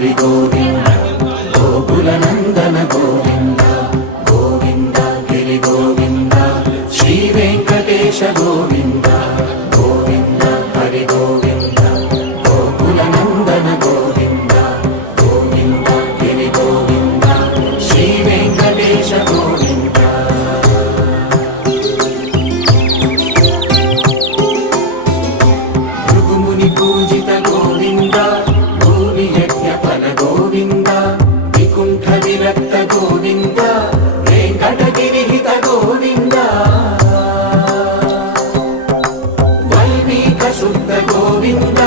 హరి గోవింద గోకుల నందన గోవింద గోవింద గిరి గోవింద శ్రీ వెంకటేశ గోవింద గోవింద హరి గోవింద గోకుల నందన గోవింద గోవింద గిరి గోవింద శ్రీ వెంకటేశ గోవింద భృగుముని పూజిత గోవింద భూమి యజ్ఞ ఫల గోవింద వికుంఠ విరక్త గోవింద వెంకటగిరిహిత గోవింద వల్మీక శుద్ధ గోవింద